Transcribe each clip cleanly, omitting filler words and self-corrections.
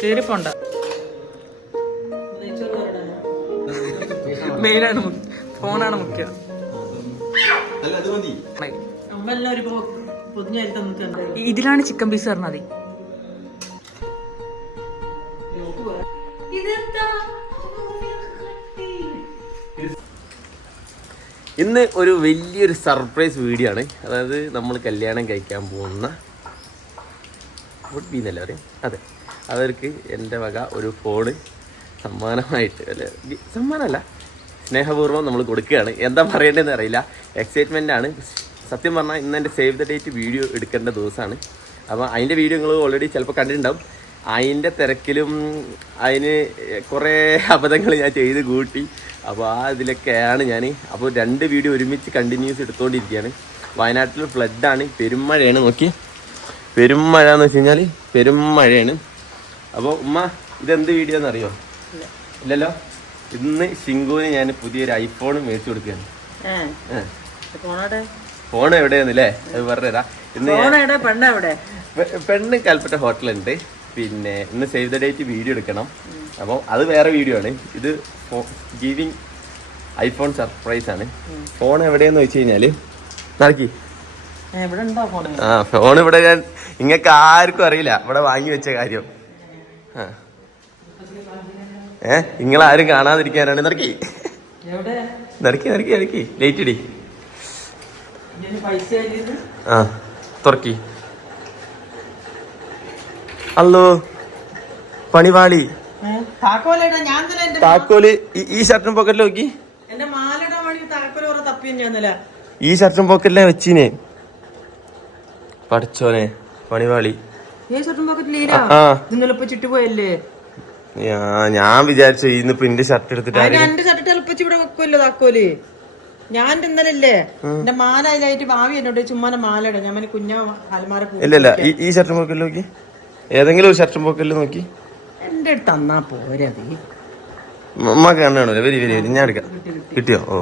കേറിപ്പോണ്ട മെയിലാണ് ഫോണാണ് മുഖ്യം. ഇതിലാണ് ചിക്കൻ പീസ് പറഞ്ഞത്. ഇന്ന് ഒരു വലിയൊരു സർപ്രൈസ് വീഡിയോ ആണ്. അതായത് നമ്മൾ കല്യാണം കഴിക്കാൻ പോകുന്ന എന്നല്ല പറയും, അതെ, അവർക്ക് എൻ്റെ വക ഒരു ഫോണ് സമ്മാനമായിട്ട്, അല്ല സമ്മാനമല്ല, സ്നേഹപൂർവ്വം നമ്മൾ കൊടുക്കുകയാണ്. എന്താ പറയേണ്ടതെന്ന് അറിയില്ല, എക്സൈറ്റ്മെൻ്റ് ആണ്. സത്യം പറഞ്ഞാൽ ഇന്ന് എൻ്റെ സേവ് ദ ഡേറ്റ് വീഡിയോ എടുക്കേണ്ട ദിവസമാണ്. അപ്പോൾ അതിൻ്റെ വീഡിയോ നിങ്ങൾ ഓൾറെഡി ചിലപ്പോൾ കണ്ടിട്ടുണ്ടാവും. അതിൻ്റെ തിരക്കിലും അതിന് കുറേ അബദ്ധങ്ങൾ ഞാൻ ചെയ്ത് കൂട്ടി. അപ്പോൾ ആ ഇതിലൊക്കെയാണ് ഞാൻ. അപ്പോൾ 2 വീഡിയോ ഒരുമിച്ച് കണ്ടിന്യൂസ് എടുത്തുകൊണ്ടിരിക്കുകയാണ്. വയനാട്ടിൽ ഫ്ലഡാണ്, പെരുമഴയാണ്. നോക്കി, പെരുമഴ എന്ന് വെച്ച് കഴിഞ്ഞാൽ പെരുമഴയാണ്. അപ്പോൾ ഉമ്മ ഇതെന്ത് വീഡിയോ എന്നറിയോ? ഇല്ലല്ലോ. ഇന്ന് ശിങ്കുവിന് ഞാൻ പുതിയൊരു ഐഫോൺ മേടിച്ചു കൊടുക്കുകയാണ്. ഫോൺ എവിടെയാന്നല്ലേ അത് പറഞ്ഞുതരാം. ഇന്ന് പെണ്ണ് കൽപ്പറ്റ ഹോട്ടലുണ്ട്. പിന്നെ ഇന്ന് സേവ് ദ ഡേറ്റ് വീഡിയോ എടുക്കണം. അപ്പോൾ അത് വേറെ വീഡിയോ ആണ്. ഇത് ഗിവിങ് ഐഫോൺ സർപ്രൈസ് ആണ്. ഫോൺ എവിടെയെന്ന് വെച്ച് കഴിഞ്ഞാൽ നടക്കി ഫോൺ ഇവിടെ ഞാൻ നിങ്ങൾക്ക് ആർക്കും അറിയില്ല, ഇവിടെ വാങ്ങി വെച്ച കാര്യം. നിങ്ങളാരും കാണാതിരിക്കാനാണ്. നടക്കി നടക്കി നടക്കി നടക്കി ലേറ്റ് ഇടി. തുറക്കി. അല്ലോ പണിവാളി താക്കോല് ഈ ഷർട്ടും പോക്കറ്റിൽ നോക്കി. ഈ ഷർട്ടും പോക്കറ്റിലെ വെച്ചിനെ പഠിച്ചോനെ പണിവാളി. ഞാൻ വിചാരിച്ചു ഇന്ന് പ്രിന്റ് ഷർട്ട് എടുത്തിട്ട് ഇല്ലല്ല ഈ ഷർട്ടും പോക്കറ്റിൽ നോക്കി. ഏതെങ്കിലും ഒരു ഷർട്ടും പോക്കറ്റിൽ നോക്കി. എന്റെ അടുത്ത് തന്നാ പോരാ. അമ്മക്ക് കണ്ണാണോ? വരി വരി വരി, ഞാൻ എടുക്കാം. കിട്ടിയോ? ഓ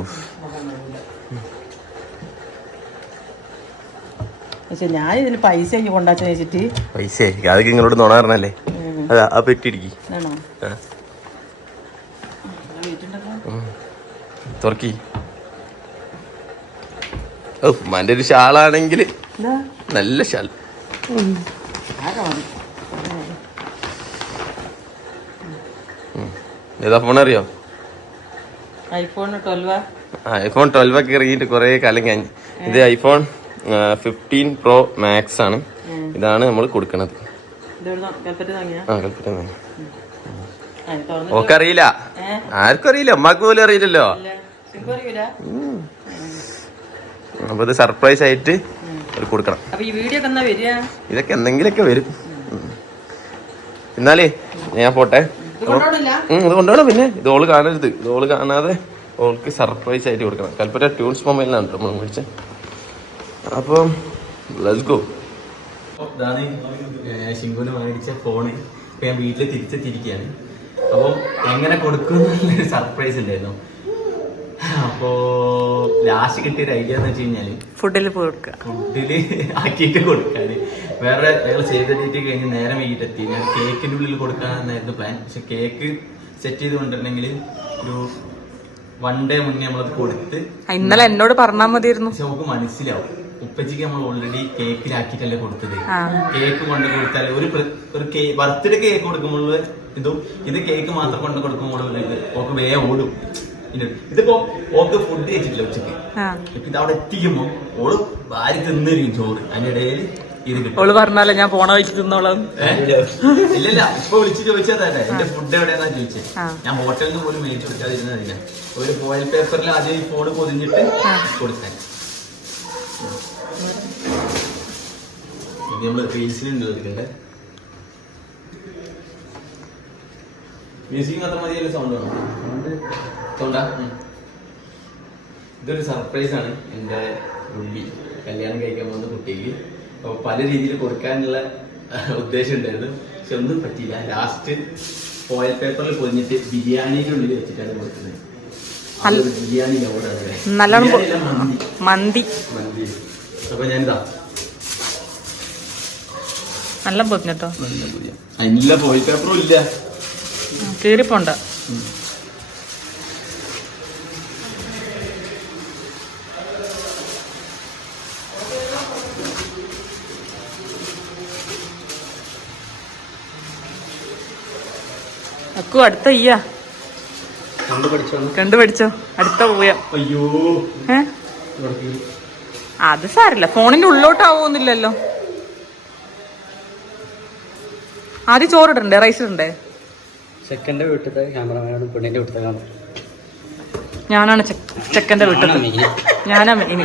ഞാൻ ഇതിന് പൈസ കൊണ്ടാച്ചു വെച്ചിട്ട് പൈസ അതൊക്കെ നിങ്ങളോട് നുണ പറഞ്ഞല്ലേ. അതാ ആ പെട്ടിടിക്ക് തുറക്കി. ഓ ഉമ്മാന്റെ ഒരു ഷാളാണെങ്കിൽ നല്ല ഷാൾ. ഏതാ ഫോൺ അറിയോ? ഐഫോൺ 12. ഐഫോൺ 12 ഒക്കെ ഇറങ്ങിയിട്ട് കുറെ കാലം കഴിഞ്ഞു. ഇത് ഐഫോൺ 15 Pro Max ആണ്. ഇതാണ് നമ്മൾ കൊടുക്കണത്. ഓക്കെ അറിയില്ല, ആർക്കും അറിയില്ല, അമ്മക്ക് പോലും അറിയില്ലല്ലോ. അപ്പൊ ഇത് സർപ്രൈസ് ആയിട്ട് കൊടുക്കണം. ഇതൊക്കെ എന്തെങ്കിലുമൊക്കെ വരും. എന്നാലേ ഞാൻ പോട്ടെ. ഇത് കൊണ്ടുപോകണം. പിന്നെ ഇത് ഓള് കാണരുത്. ഇത് ഓള് കാണാതെ ഓൾക്ക് സർപ്രൈസ് ആയിട്ട് കൊടുക്കണം. കൽപ്പറ്റ ട്യൂൺസ് മൊബൈലിനാണ് നമ്മൾ മേടിച്ചത്. അപ്പം ലെറ്റ്സ് ഗോ. ഇതാണ് ശിങ്കുന് മേടിച്ച ഫോണ്. ഇപ്പൊ ഞാൻ വീട്ടിൽ തിരിച്ചെത്തിയിരിക്കുകയാണ്. അപ്പം എങ്ങനെ കൊടുക്കുമെന്നുള്ളൊരു സർപ്രൈസ് ഉണ്ടായിരുന്നു. അപ്പോ ലാസ്റ്റ് കിട്ടിയൊരു ഐഡിയ എന്ന് വെച്ച് കഴിഞ്ഞാല് ഫുഡില് ആക്കിയിട്ട് കൊടുക്കാന്. വേറെ ഞങ്ങൾ സേവ് ദ ഡേറ്റ് കഴിഞ്ഞ് നേരം വൈകിട്ടെത്തി. ഞാൻ കേക്കിന്റെ ഉള്ളിൽ കൊടുക്കാനായിരുന്നു പ്ലാൻ. പക്ഷെ കേക്ക് സെറ്റ് ചെയ്ത് കൊണ്ടിട്ടുണ്ടെങ്കിൽ ഒരു 1 day മുന്നേ നമ്മളത് കൊടുത്ത് ഇന്നലെ എന്നോട് പറഞ്ഞാൽ മതിയായിരുന്നു. പക്ഷെ നമുക്ക് മനസ്സിലാവും, ഉപ്പച്ചിക്ക് നമ്മൾ ഓൾറെഡി കേക്കിലാക്കിയിട്ടല്ലേ കൊടുത്തത്. കേക്ക് കൊണ്ട് കൊടുത്താൽ ഒരു ബർത്ത്ഡേ കേക്ക് കൊടുക്കുമ്പോൾ ഇതും ഇത് കേക്ക് മാത്രം കൊണ്ട് കൊടുക്കുമ്പോൾ ഓക്ക് വേഗം ഓടും. ഇതിപ്പോ ഓക്ക് ഫുഡ് കഴിച്ചിട്ടില്ല ഉച്ചക്ക്. ഇപ്പൊ ഇത് അവിടെ എത്തിക്കുമ്പോ ഓള് വാരി തിന്നിരിക്കും ചോറ്. അതിന്റെ ഇടയിൽ ഇത് കിട്ടും. പറഞ്ഞാലേ ഞാൻ പോണ വെച്ച് തിന്നോളാം. ഇല്ലല്ല, ഇപ്പൊ വിളിച്ച് ചോദിച്ചതല്ലേ എന്റെ ഫുഡ് എവിടെയാന്നാ ചോദിച്ചത്. ഞാൻ ഹോട്ടലിൽ നിന്ന് പോലും മേടിച്ചു കൊടുക്കാതിരുന്നില്ല. ഒരു ഫോയിൽ പേപ്പറിൽ ആദ്യം ഈ ഫോൺ പൊതിഞ്ഞിട്ട് കൊടുക്കാൻ. ഇത് നമ്മള് റീൽസിനുണ്ട് കൊടുക്കണ്ടേ. മ്യൂസിക് മാത്രം മതിയല്ലോ, സൗണ്ട് വേണം. സൗണ്ടാ. ഇതൊരു സർപ്രൈസ് ആണ് എൻ്റെ ഉള്ളി കല്യാണം കഴിക്കാൻ പോകുന്ന കുട്ടിക്ക്. അപ്പോൾ പല രീതിയിൽ കൊടുക്കാനുള്ള ഉദ്ദേശം ഉണ്ടായിരുന്നു, പക്ഷെ ഒന്നും പറ്റിയില്ല. ലാസ്റ്റ് ഫോയിൽ പേപ്പറിൽ പൊതിഞ്ഞിട്ട് ബിരിയാണിയുടെ ഉള്ളിൽ വെച്ചിട്ടാണ് കൊടുക്കുന്നത്. ബിരിയാണി മന്തി. അപ്പൊ ഞാനിതാ നല്ല പൊതിഞ്ഞട്ടോ. അതിനുള്ള ഫോയിൽ പേപ്പറും ഇല്ല, കീറിപ്പോണ്ട. അക്കു അടുത്ത ഇയ്യാ കണ്ടുപഠിച്ചോ. അടുത്ത പോയാ. അയ്യോ അത് സാരില്ല, ഫോണിന്റെ ഉള്ളോട്ടാവോന്നില്ലല്ലോ. ആദ്യം ചോറിടണ്ടേ, റൈസ് ഇടണ്ടേ? ചെക്കൻ്റെ വീട്ടിലത്തെ ക്യാമറമാനാണ് പെണ്ണിന്റെ വീട്ടിലത്തെ ക്യാമറ. ഞാനാണ് ചെക്കന്റെ വീട്ടിൽ. ഞാനാ മെയിൻ.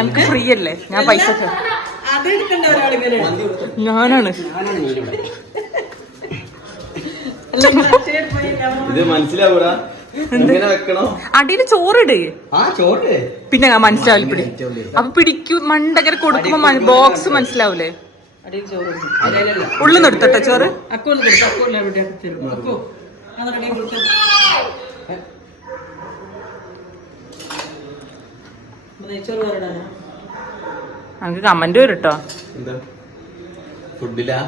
എനിക്ക് ഫ്രീ അല്ലേ, ഞാൻ പൈസ. ഞാനാണ്. ഇത് മനസ്സിലാവൂടാ, അടിയിൽ ചോറിട്. പിന്നെ മനസ്സിലാവില്ല പിടി. അപ്പൊ പിടിക്കും മണ്ടങ്ങനെ കൊടുക്കുമ്പോ ബോക്സ് മനസ്സിലാവൂലേ? ഉള്ളിൽ എടുത്തട്ടെ ചോറ്. നമുക്ക് കമന്റ് വരും കേട്ടോ. ഫുഡിലാ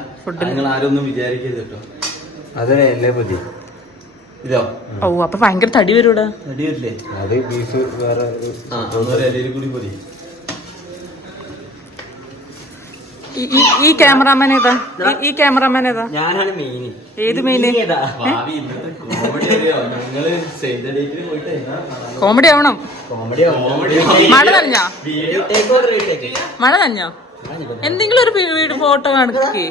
നിങ്ങൾ ആരൊന്നും വിചാരിക്കരുത് കേട്ടോ. അതല്ലേ മതി. ഇതോ? ഓ അപ്പൊ ഭയങ്കര തടി വരൂടാ. തടി വരില്ലേ? അത് ബീഫ് വേറെ ഇലയിൽ കൂടി മതി. ഈ ക്യാമറാമാൻ ഏതാ? ഈ ക്യാമറാമാൻ ഏതാ? ഞാനാണ് മെയിൻ. ഏത് മെയിൻ? കോമഡി ആവണം. മഴ നനഞ്ഞോ? മഴ നനഞ്ഞോ? എന്തെങ്കിലും ഒരു വീട് ഫോട്ടോ കാണിക്കേ.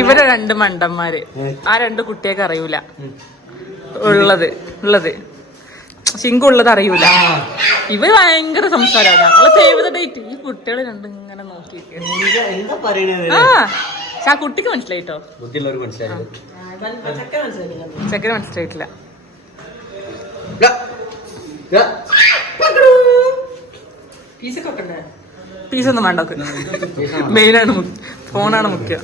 ഇവരെ രണ്ട് മണ്ടന്മാര്, ആ രണ്ട് കുട്ടിയൊക്കെ അറിയൂല. ഉള്ളത് ചിങ്കുള്ളത് അറിയൂല. ഇവര് ഭയങ്കര സംസാരമാണ്. ഞങ്ങള് സേവ് ദ ഡേറ്റ്. ഈ കുട്ടികള് രണ്ടും ഇങ്ങനെ നോക്കി. ആ പക്ഷെ ആ കുട്ടിക്ക് മനസ്സിലായിട്ടോ. ചെക്കന് മനസ്സിലായിട്ടില്ല. പീസൊന്നും വേണ്ട. മെയിലാണ്, ഫോണാണ് മുഖ്യം.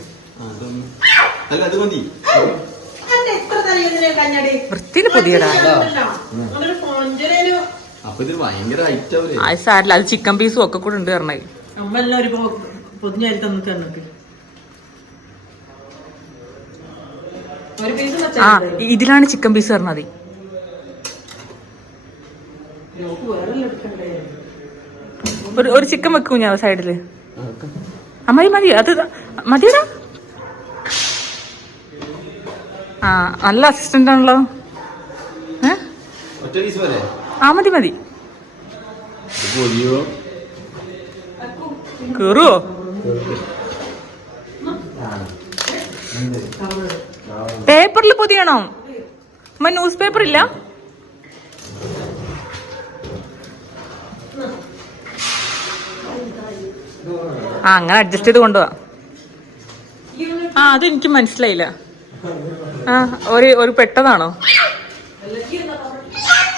വൃത്തിന് പുതിയടാ. അത് സാരില്ല, അത് ചിക്കൻ പീസും ഒക്കെ കൂടെ ഉണ്ട് പറഞ്ഞത്. ആ ഇതിലാണ് ചിക്കൻ പീസ് പറഞ്ഞത്. ഒരു ചിക്കൻ വെക്കും ഞാൻ സൈഡില്. മതി അത് മതിയടാ. ആ നല്ല അസിസ്റ്റന്റ് ആണല്ലോ. ആ മതി. കേറുവോ? പേപ്പറിൽ പൊതിയണോ? ന്യൂസ് പേപ്പർ ഇല്ല? ആ അങ്ങനെ അഡ്ജസ്റ്റ് ചെയ്ത് കൊണ്ടുപോവാ. ആ അതെനിക്ക് മനസ്സിലായില്ല. ആ ഒരു പെട്ടതാണോ?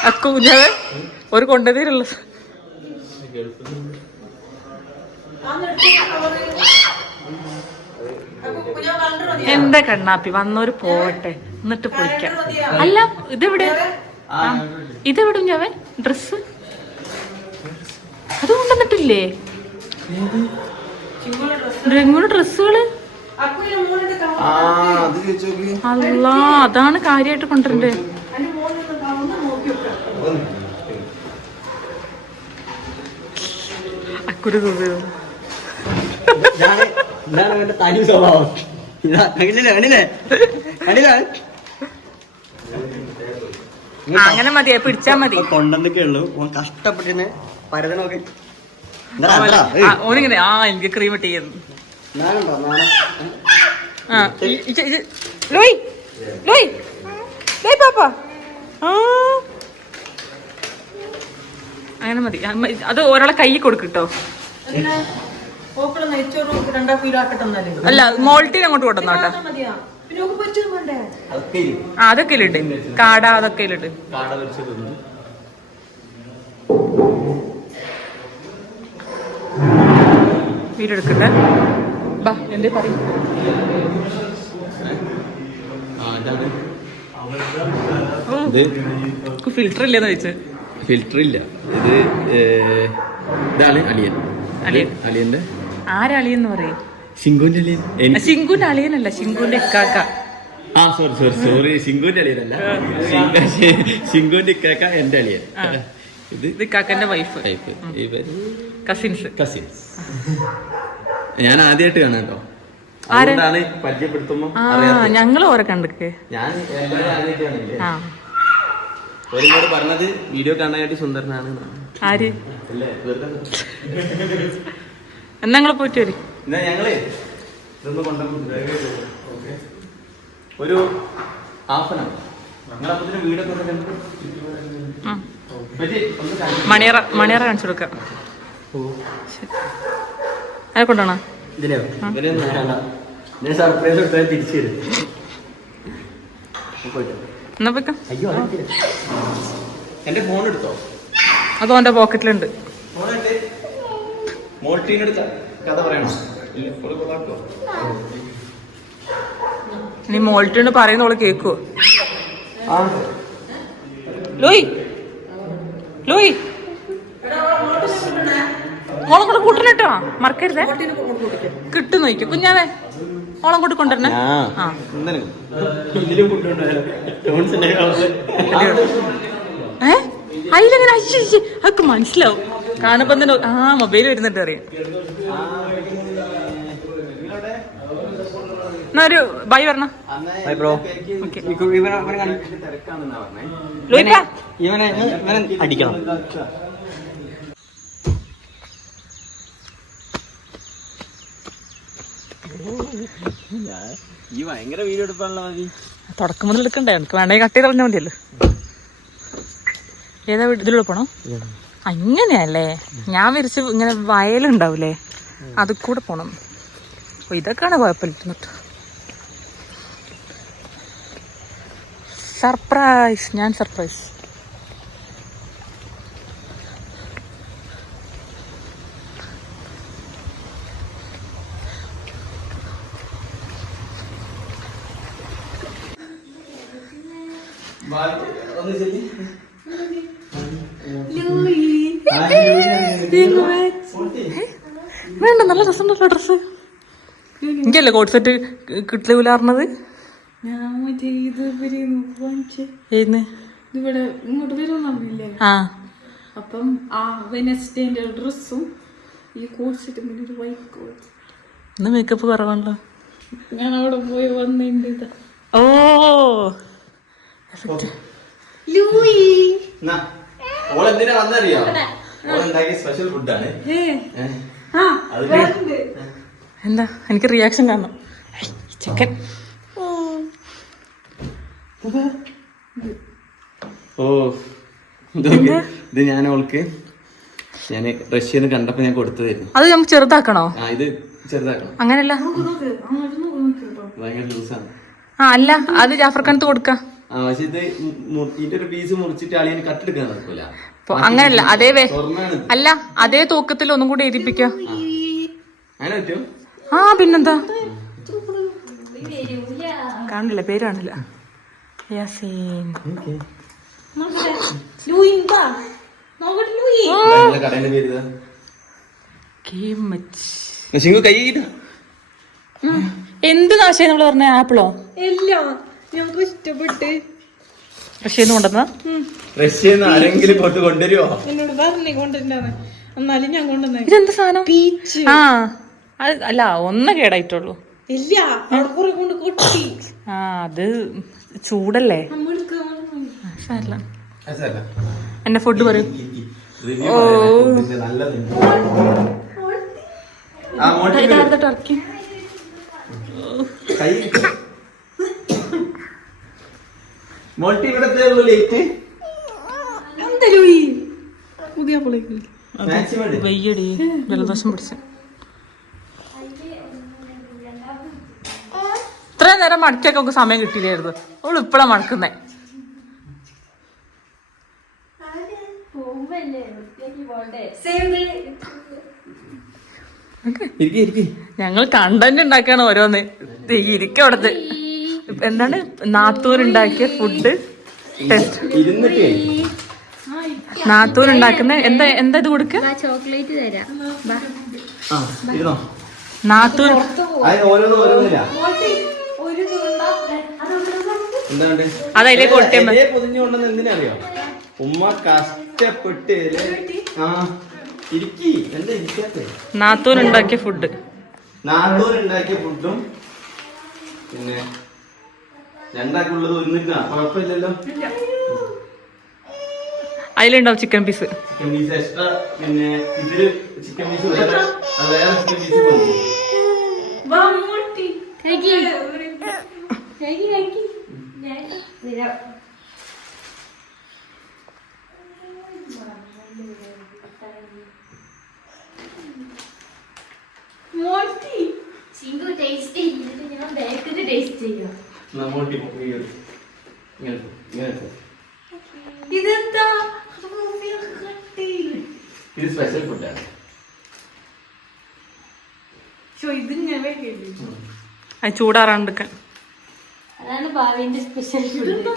അക്കു കുഞ്ഞാവേ ഒരു കൊണ്ടുതീരുള്ള. എന്താ കണ്ണാപ്പി വന്നോര് പോവട്ടെ എന്നിട്ട് പൊളിക്കാം. അല്ല ഇതെവിടെ? ഇതെവിടെ കുഞ്ഞാവേ? ഡ്രസ് അത് കൊണ്ടുവന്നിട്ടില്ലേ? ഡ്രസ്സുകള് അല്ല അതാണ് കാര്യമായിട്ട് കൊണ്ടുവരണ്ടേ. അക്കുരു തനി സ്വഭാവം. അങ്ങനെ മതിയെ പിടിച്ചാ മതി. കൊണ്ടൊക്കെ ഉള്ളു കഷ്ടപ്പെട്ടിന് പരതനൊക്കെ. ഓനിങ്ങനെ ആ എനിക്ക് ക്രീം ഇട്ട് ചെയ്യുന്നു. അങ്ങനെ മതി. അത് ഒരാളെ കൈ കൊടുക്കട്ടോ. അല്ല മോൾട്ടീൻ അങ്ങോട്ട് കൊണ്ടുവന്നോട്ടെ. അതൊക്കെ ഇല്ലിട്ട് കാട അതൊക്കെ ഇല്ലിട്ട്. വീടെടുക്കട്ടെ. ബാ എന്തേ പറയും. ഫിൽറ്റർ ഇല്ലെന്ന് വെച്ച്. ഫിൽറ്റർ ഇല്ല. ഇത് ഇതാണ് അളിയൻ. അളിയൻ. അളിയന്റെ ആരളിയെന്ന് പറയും? ശിങ്കുവിന്റെ അളിയൻ. ശിങ്കുന്റെ അളിയനല്ല, ശിങ്കുന്റെ ഇക്കാക്ക. ആ സോറി ശിങ്കുവിന്റെ അളിയനല്ല, ശിങ്കുവിന്റെ ഇക്കാക്ക എന്റെ അളിയൻ. ഇത് ഇക്കാക്കന്റെ വൈഫ്. കസിൻസ്. ഞാൻ ആദ്യമായിട്ട് കാണാം കേട്ടോ, അതുകൊണ്ടാണ് പരിചയപ്പെടുത്തുമ്പോ ഞങ്ങൾ ഓരെ കണ്ടിക്ക്. ഞാൻ ആദ്യമായിട്ട് കാണില്ലേ. ഒരുപാട് പറഞ്ഞത് വീഡിയോ കാണാനായിട്ട് സുന്ദരനാണ്. ആര് എന്നാ ഞങ്ങള് പോയിട്ട് വരും. എന്നാ ഞങ്ങള് ഇതൊന്ന് കൊണ്ടുവന്നു ഒരു ഹാഫ് ആൻ അവർ ഞങ്ങളപ്പത്തിന് വീടൊക്കെ ഒന്ന് കണ്ടു. മണിയറ കാണിച്ചു കൊടുക്കാം. അതെ കൊണ്ടാണോ സർപ്രൈസ് കൊടുത്താൽ തിരിച്ചു വരും. എന്നാ പോയിക്കാം. എന്റെ ഫോൺ എടുത്തോ? അതോ എന്റെ പോക്കറ്റിലുണ്ട്. മോൾട്ടീനെടുത്ത കഥ പറയണോ? ഇനി മോൾട്ടിണ്ട് പറയുന്ന ഓള് കേക്കുവോ? ലൂയി ലൂയി ഓളം കൂടെ കൂട്ടണട്ടോ, മറക്കരുതേ. കിട്ടും നോക്കിയോ കുഞ്ഞാവേ, ഓളം കൂടെ കൊണ്ടുവരണേ. അതിലെങ്ങനെ അതൊക്കെ മനസ്സിലാവും കാണുമ്പോ തന്നെ. മൊബൈൽ വരുന്നിട്ട് അറിയാം. എന്നാ ഒരു ബൈ പറഞ്ഞ ഇവനെ അടിക്കണം. ഈ ഭയങ്കര വീഡിയോ എടുപ്പാണല്ലോ. മതി തുടക്കം മുതൽ എടുക്കണ്ടേ, എനിക്ക് വേണമെങ്കിൽ കട്ട് ചെയ്ത് കളഞ്ഞാൽ മതിയല്ലോ. ഏതാ ഇതിലൂടെ പോണോ? അങ്ങനെയല്ലേ ഞാൻ വിരിച്ച് ഇങ്ങനെ വയലുണ്ടാവൂലേ, അത് കൂടെ പോണം. അപ്പൊ ഇതൊക്കെയാണ് കുഴപ്പമില്ല. സർപ്രൈസ്, ഞാൻ സർപ്രൈസ്. വേണ്ട, നല്ല രസമുണ്ടല്ലോ ഡ്രസ്. എനിക്കല്ലേ കോട്ട് സെറ്റ് കിട്ടില്ലാർന്നത്. അപ്പം ആ വെനസ്ഡേന്റെ ഡ്രസ്സും ഈ കോട്ട് സെറ്റും പിന്നെ ഒരു വൈറ്റ് കോട്ട്. ഇന്ന് മേക്കപ്പ് കുറവാണല്ലോ. ഞാൻ അവിടെ പോയി വന്നിട്ട് ഓ ഓളെന്തിനാ വന്നറിയോ? ഓളുണ്ടാക്കിയ സ്പെഷ്യൽ ഫുഡാണ്. എന്താ എനിക്ക് റിയാക്ഷൻ കാണണം. ചിക്കൻ. ഓ ഇത് ഞാൻ അവൾക്ക് ഞാൻ റഷ്യന്ന് കണ്ടപ്പോ ഞാൻ കൊടുത്തതായിരുന്നു. അത് നമുക്ക് ചെറുതാക്കണോ? ഇത് ചെറുതാക്കണം. അങ്ങനല്ല, ഭയങ്കര ലൂസാണ്. അല്ല അത് ജാഫർ ഖാനത്ത് കൊടുക്കാം. പക്ഷെ ഇത് ഇതിന്റെ ഒരു പീസ് മുറിച്ചിട്ട് അളിയന് കട്ടെടുക്കാൻ നടക്കൂല. അങ്ങനല്ല, അതേ അല്ല അതേ തൂക്കത്തിൽ ഒന്നും കൂടി എഴുതിപ്പിക്ക. അങ്ങനെ പറ്റും. പിന്നെന്താ കാണില്ല, പേര് കാണില്ല. യാസീൻ. കടയുടെ പേര് എന്ത് നാശമായി നമ്മള് പറഞ്ഞ? ആപ്പിളോ? എല്ലാം ഞങ്ങൾക്ക് ഇഷ്ടപ്പെട്ട് റഷ്യന്ന് കൊണ്ടുവന്ന. റഷ്യന്ന് ആരെങ്കിലും കൊണ്ടുവരുമോ? എന്നോട് പറഞ്ഞേ കൊണ്ടുവരുന്ന, എന്നാലും ഞാൻ കൊണ്ടുവന്ന. ഇതെന്ത് സാധനം? പീച്ച്. അല്ല ഒന്ന് കേടായിട്ടുള്ളൂ. ഇല്ല, അവിടെ കുറെ കൊണ്ട് കൊട്ടി. അത് ചൂടല്ലേ. എന്റെ ഫുഡ് പറയൂ. ടർക്കി. പുതിയ വെയ്യടി, ജലദോഷം പിടിച്ച. ഇത്രയും നേരം മടക്കൊക്കെ സമയം കിട്ടിയില്ലായിരുന്നു. അവള് ഇപ്പഴാ മടക്കുന്നേ. ഞങ്ങൾ കണ്ടന്റ് ഉണ്ടാക്കാണ് ഓരോന്ന്. ഇരിക്കവിടത്ത് എന്താണ് നാത്തൂരുണ്ടാക്കിയ ഫുഡ് ടെസ്റ്റ്. നാത്തൂൻ ഉണ്ടാക്കുന്ന എന്താ എന്താ ഇത് കൊടുക്ക ചോക്ലേറ്റ് തരാം ബാ. ആ ഇരുന്നോ നാത്തൂൻ അതിന് ഓരോന്നില്ല എന്താണ്ട് അതതിലേക്ക് കൊട്ടിയമ്മ പൊതിഞ്ഞു കൊണ്ടെന്ന് എന്തിനറിയോ ഉമ്മ കഷ്ടപ്പെട്ട് ആ ഇരിക്കി എന്താ ഇരിക്കാത്തെ നാത്തൂൻ ഉണ്ടാക്കിയ ഫുഡ് നാത്തൂർ ഉണ്ടാക്കിയ ഫുഡും പിന്നെ രണ്ടാക്കുള്ളത് ഒരുമിട്ടാ കുഴപ്പമില്ലല്ലോ. അതിലുണ്ടാവും chicken piece. Chicken piece extra പിന്നെ ഇതില് ചിക്കൻ പീസ് വേറെ വേറെ ചിക്കൻ പീസ് കൊണ്ടു. നമ്മോട്ടി ഇങ്ങനെ ഇതെന്താ ഇത് സ്പെഷ്യൽ ഫുഡാണ്. ഇതിങ്ങനെ അത് ചൂടാറാണ്ടിരിക്കാൻ. അതാണ് ഭാവിന്റെ സ്പെഷ്യൽ ഫുഡ്.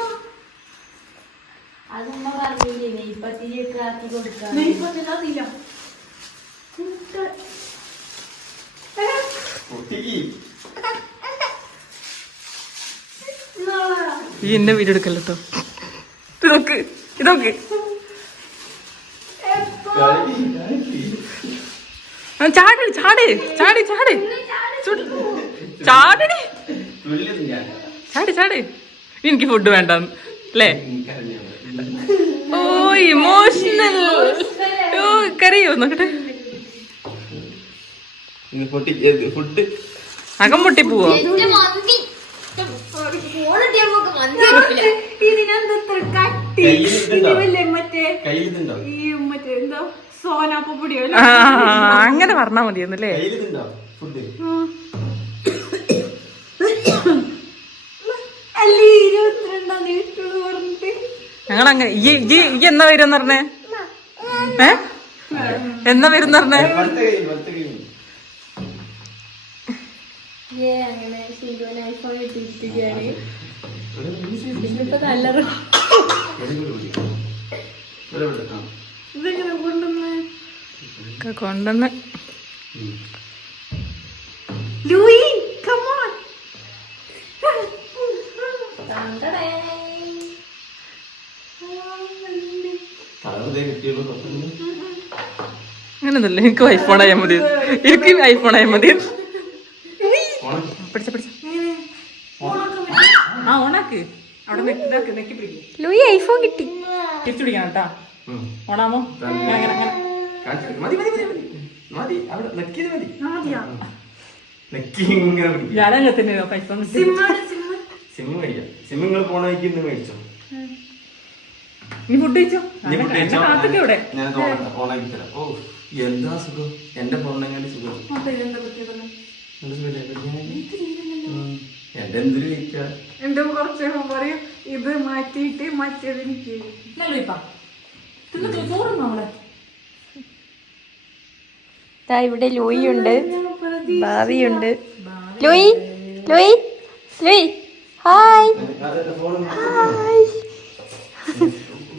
അതൊന്നും പറഞ്ഞില്ലേ നെയ്പത്തിരിയൊക്കെ ആക്കി കൊടുക്കാം. ഈ എന്നെ വീഡിയോ എടുക്കല്ലോ കേട്ടോ. ഇതൊക്കെ ഇതൊക്കെ ചാട് ചാട് ചാട് ചാട് ചാടടി ചാട് ചാട്. എനിക്ക് ഫുഡ് വേണ്ട അല്ലേ? ഓ ഇമോഷണൽ. ഓ കരയോ നോക്കട്ടെ. ഫുഡ് അകം പൊട്ടി പോവോ? ഇതിനെന്തത്ര കട്ടി മറ്റേ കയ്യിലുണ്ടോ ഈ മറ്റേ എന്താ സോനാപ്പൊടിയോ അങ്ങനെ പറഞ്ഞാ മതിയെന്നല്ലേ? കയ്യിലുണ്ടോ ഫുഡ്? അല്ലേ 22 നീട്ടുള്ളൂ പറഞ്ഞിട്ട് ഞങ്ങളങ്ങനെ ഈ എന്നാ വരുമെന്ന് പറഞ്ഞേ? എന്നാ വരുമെന്ന് പറഞ്ഞേ? അങ്ങനെ ശിവന് ഐഫോൺ ഇട്ടിരിക്കുകയാണ്. ഇന്നിപ്പോ നല്ല ഇതെങ്ങനെ കൊണ്ടുവന്ന് കൊണ്ടുവന്ന് ലൂയി കമോൺ അങ്ങനെയൊന്നുമില്ല. എനിക്ക് ഐഫോൺ ആയാൽ മതി. എനിക്ക് ഐഫോൺ ആയാൽ മതി. പിടിച്ച പിടിച്ച ആ ഓണാക്ക്. അവിടെ നെക്കി പിടിക്കും. ലൂയി ഐഫോൺ കിട്ടി. തിരിച്ചു പിടിക്കണം കേട്ടാ. ഓണാമോ ഞാനങ്ങനെ തന്നെ ഐഫോൺ സിമ്മിങ്ങൾ പോണ വഴിക്ക് മേടിച്ചോ. നീ ഫുഡ് കഴിച്ചോ? കാത്തൊക്കെ ഇവിടെ ഞാൻ ഓണാക്കി തരാം. ഓ എന്താ സുഖം. എന്റെ ഫോണിനെങ്ങാണ്ട് സുഖം. എന്റെ എന്തൊരു വെയിറ്റാ. എന്റെ കുറച്ച് പറയും ഇത് മാറ്റിയിട്ട് മറ്റേത് എനിക്ക് ഇവിടെ ലൂയി ഉണ്ട്, ഭാവിയുണ്ട്. Louie Louie Louie hi hi.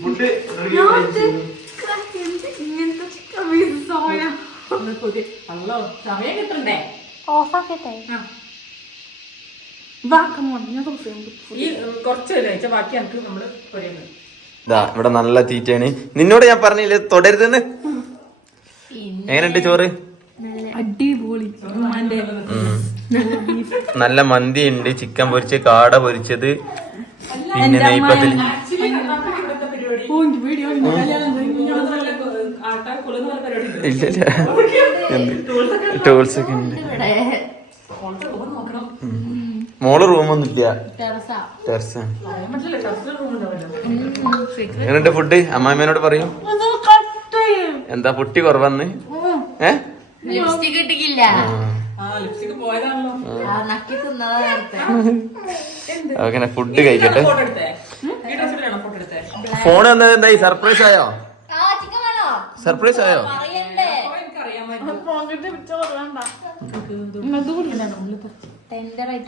Food ഇങ്ങനത്തെ സോയ സമയം കിട്ടണ്ടേ? ഓഫാക്കട്ടെ. ഈ കുറച്ച് കഴിച്ച ബാക്കി നമുക്ക് നമ്മള് പറയുന്നത്. ഇവിടെ നല്ല തീറ്റയാണ്. നിന്നോട് ഞാൻ പറഞ്ഞില്ലേ തൊടരുതെന്ന്. എങ്ങനെയുണ്ട് ചോറ്? അടിപൊളി. നല്ല മന്തി ഉണ്ട്, ചിക്കൻ പൊരിച്ച്, കാട പൊരിച്ചത്, പിന്നെ നെയ്പ്പത്തിൽ ഇല്ല ടൂൾസ് ഒക്കെ ഉണ്ട്. മോള് റൂമൊന്നും ഇല്ല, ടെറസ്. എങ്ങനെയുണ്ട് ഫുഡ്? അമ്മാമ്മേനോട് പറയും. എന്താ പൊട്ടി കുറവന്ന്? ലിപ്സ്റ്റിക് ഇട്ടിക്കില്ല. ഓക്കെ ഫുഡ് കഴിക്കട്ടെ. ഫോൺ വന്നത് എന്തായി? സർപ്രൈസ് ആയോ? സർപ്രൈസ് ആയോ? ടെൻഡർ